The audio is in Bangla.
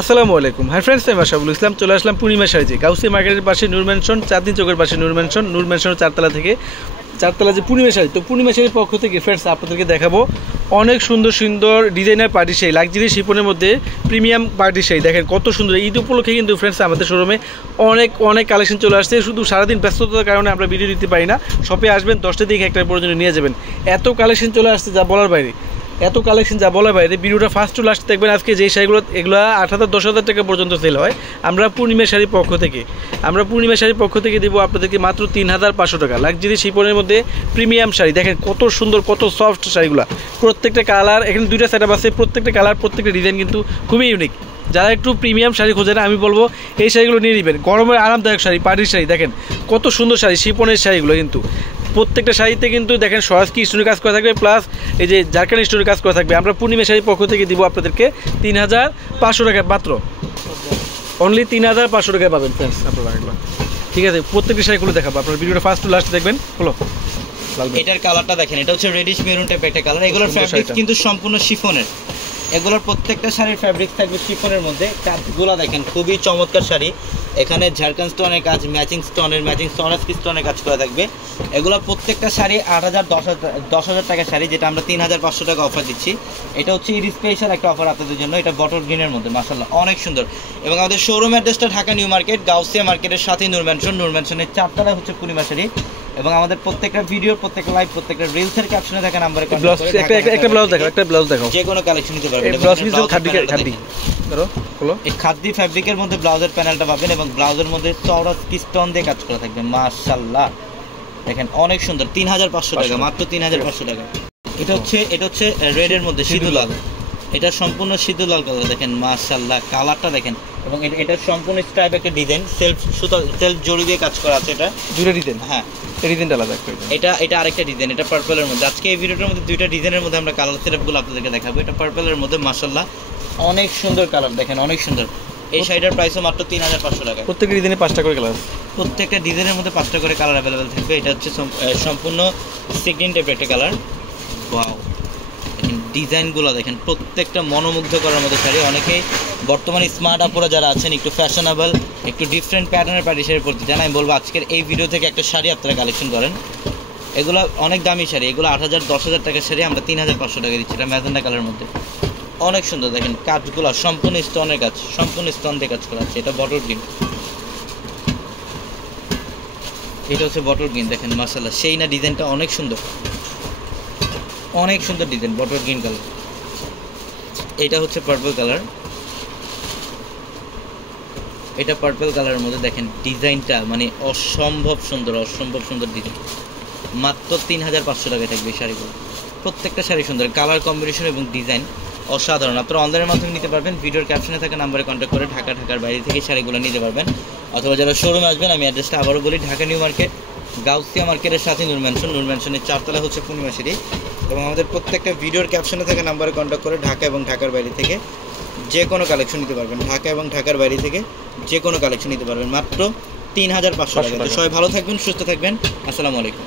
আসসালামু আলাইকুম। হাই ফ্রেন্ডস, আমি মাশরাফুল ইসলাম। চলে আসলাম পূর্ণিমা শাড়িতে, গাউসিয়া মার্কেটের পাশে নূর ম্যানশন, চাঁদনী চৌকের পাশে নূর ম্যানশনের চারতলা যে পূর্ণিমা শাড়ি। তো পূর্ণিমা শাড়ির পক্ষ থেকে ফ্রেন্ডস আপনাদেরকে দেখাবো অনেক সুন্দর সুন্দর ডিজাইনার পার্টি শাড়ি, লাক্সারি শিপনের মধ্যে প্রিমিয়াম পার্টি শাড়ি। দেখেন কত সুন্দর। ঈদ উপলক্ষে কিন্তু ফ্রেন্ডস আমাদের শোরুমে অনেক কালেকশন চলে আসছে। শুধু সারাদিন ব্যস্ততার কারণে আমরা ভিডিও দিতে পারি না। শপে আসবেন 10টা দিকে একটা পর্যন্ত নিয়ে যাবেন। এত কালেকশন চলে আসছে যা বলার বাইরে, ভিডিওটা ফার্স্ট টু লাস্ট দেখবেন। আজকে যে শাড়িগুলো এগুলো 8,000 10,000 টাকা পর্যন্ত সেল হয়। আমরা পূর্ণিমা শাড়ির পক্ষ থেকে দেবো আপনাদেরকে মাত্র 3,500 টাকা। লাক্সারি শিপনের মধ্যে প্রিমিয়াম শাড়ি। দেখেন কত সুন্দর, কত সফট শাড়িগুলো। প্রত্যেকটা কালার, এখানে দুইটা সেট আপ আছে। প্রত্যেকটা কালার, প্রত্যেকটা ডিজাইন কিন্তু খুবই ইউনিক। যারা একটু প্রিমিয়াম শাড়ি খোঁজেন আমি বলবো এই শাড়িগুলো নিয়ে নেবেন। গরমের আরামদায়ক শাড়ি, পার্টির শাড়ি। দেখেন কত সুন্দর শাড়ি, শিপনের শাড়িগুলো কিন্তু প্রত্যেকটা শাড়িতে কিন্তু দেখেন সরাসরি স্টোনের কাজ করা থাকবে, প্লাস এই যে জারকান স্টোনের কাজ করা থাকবে। আমরা পূর্ণিমা শাড়ির পক্ষ থেকে দিব আপনাদেরকে 3,500 টাকা মাত্র। অনলি 3,500 টাকায় পাবেন ফ্রেন্ডস আপনারা এগুলো। ঠিক আছে, প্রত্যেকটা শাড়িগুলো দেখাবো। আপনার ভিডিওটা ফার্স্ট টু লাস্ট দেখবেন। হলো এটার কালারটা দেখেন, এটা হচ্ছে রেডিশ মেরুন টাইপের একটা কালার। এগুলোর ফ্যাব্রিক কিন্তু সম্পূর্ণ শিফনের। এগুলোর প্রত্যেকটা শাড়ির ফ্যাব্রিক থাকবে শিফনের মধ্যে। কাজগুলো দেখেন খুবই চমৎকার শাড়ি। এখানে ঝাড়খান স্টোনের কাজ, ম্যাচিং স্টোনের কাজ করা থাকবে। এগুলো প্রত্যেকটা শাড়ি 8,000 10,000 টাকা শাড়ি, যেটা আমরা 3,500 টাকা অফার দিচ্ছি। এটা হচ্ছে ঈদ স্পেশাল একটা অফার আপনাদের জন্য। এটা বটল গ্রিনের মধ্যে মাশাআল্লাহ অনেক সুন্দর। এবং আমাদের শোরুম অ্যাড্রেসটা ঢাকা নিউ মার্কেট, গাউসিয়া মার্কেটের সাথে নূর ম্যানশনের 4তলায় হচ্ছে পূর্ণিমা শাড়ি। এবং আমাদের প্রত্যেকটা ভিডিও, প্রত্যেকটা লাইভ, প্রত্যেকটা রিলসের ক্যাপশনে থাকা নাম্বারে কন্টাক্ট করে একটা ব্লাউজ দেখাও। যে কোনো কালেকশন নিতে পারবেন। এই খাদ্দি ফ্যাব্রিকের মধ্যে ব্লাউজের প্যানেলটা পাবেন এবং ব্লাউজের মধ্যে চওড়া স্টোন দিয়ে কাজ করা থাকবে। মাশাআল্লাহ দেখেন অনেক সুন্দর। 3,500 টাকা, মাত্র 3,500 টাকা। এটা হচ্ছে রেডের মধ্যে সিঁদুর লাল। এটা সম্পূর্ণ সিঁদুর লাল কালার। দেখেন মাশাআল্লাহ কালারটা দেখেন। এবং এটা সম্পূর্ণ স্ট্রাইপ একটা ডিজাইন, সেলফ জড়ি দিয়ে কাজ করা আছে। এটা দুটো ডিজাইন। হ্যাঁ, ডিজাইনটা আলাদা। এটা আরেকটা ডিজাইন, এটা পার্পলের মধ্যে। আজকে এই ভিডিওটার মধ্যে দুইটা ডিজাইনের মধ্যে আমরা কালার সেটআপগুলো আপনাদেরকে দেখাবো। এটা পার্পলের মধ্যে মাশাআল্লাহ অনেক সুন্দর কালার। দেখেন অনেক সুন্দর। এই শাড়িটার প্রাইসও মাত্র 3,500 টাকা। প্রত্যেকটা ডিজাইনে 5টা করে কালার, প্রত্যেকটা ডিজাইনের মধ্যে 5টা করে কালার অ্যাভেলেবেল থাকবে। এটা হচ্ছে সম্পূর্ণ সিগ্রিন টাইপের একটা কালার। ওয়াও, দেখেন ডিজাইনগুলো দেখেন, প্রত্যেকটা মনোমুগ্ধ করার মতো শাড়ি। অনেকেই বর্তমানে স্মার্ট আপুরা যারা আছেন, একটু ফ্যাশনেবল, একটু ডিফারেন্ট প্যাটার্নের পার্টি শাড়ির প্রতি জানা, আমি বলবো আজকের এই ভিডিও থেকে একটা শাড়ি আপনারা কালেকশন করেন। এগুলো অনেক দামি শাড়ি। এগুলো 8,000 10,000 টাকার শাড়ি আমরা 3,500 টাকা দিচ্ছি। এটা ম্যাজেন্ডা কালারের মধ্যে অনেক সুন্দর। দেখেন কাজগুলো সম্পূর্ণ স্টোনের কাজ, সম্পূর্ণ স্টোন দিয়ে কাজ করা আছে। এটা বটল গ্রিন, এটা হচ্ছে বটল গ্রিন। দেখেন মাশাআল্লাহ সেই না ডিজাইনটা অনেক সুন্দর, অনেক সুন্দর ডিজাইন, বটল গ্রিন কালার। এটা হচ্ছে পার্পল কালার। এটা পার্পল কালারের মধ্যে দেখেন ডিজাইনটা মানে অসম্ভব সুন্দর ডিজাইন। মাত্র 3,500 টাকায় থাকবে এই শাড়িগুলো। প্রত্যেকটা শাড়ি সুন্দর, কালার কম্বিনেশন এবং ডিজাইন অসাধারণ। আপনারা অনলাইনের মাধ্যমে নিতে পারবেন। ভিডিওর ক্যাপশনে থাকা নাম্বারে কন্ট্যাক্ট করে ঢাকার বাইরে থেকে শাড়িগুলো নিতে পারবেন। অথবা যারা শোরুমে আসবেন, আমি অ্যাড্রেসটা আবারও বলি, ঢাকা নিউ মার্কেট, গাউসিয়া মার্কেটের সাথে নূর ম্যানশনের 4তলা হচ্ছে পূর্ণিমা শাড়ি। এবং আমাদের প্রত্যেকটা ভিডিওর ক্যাপশনে থাকা নাম্বারে কন্ট্যাক্ট করে ঢাকা এবং ঢাকার বাইরে থেকে যে কোনো কালেকশন নিতে পারবেন। ঢাকা এবং ঢাকার বাইরে থেকে যে কোনো কালেকশন নিতে পারবেন মাত্র 3,500 টাকা। সবাই ভালো থাকবেন, সুস্থ থাকবেন। আসসালামু আলাইকুম।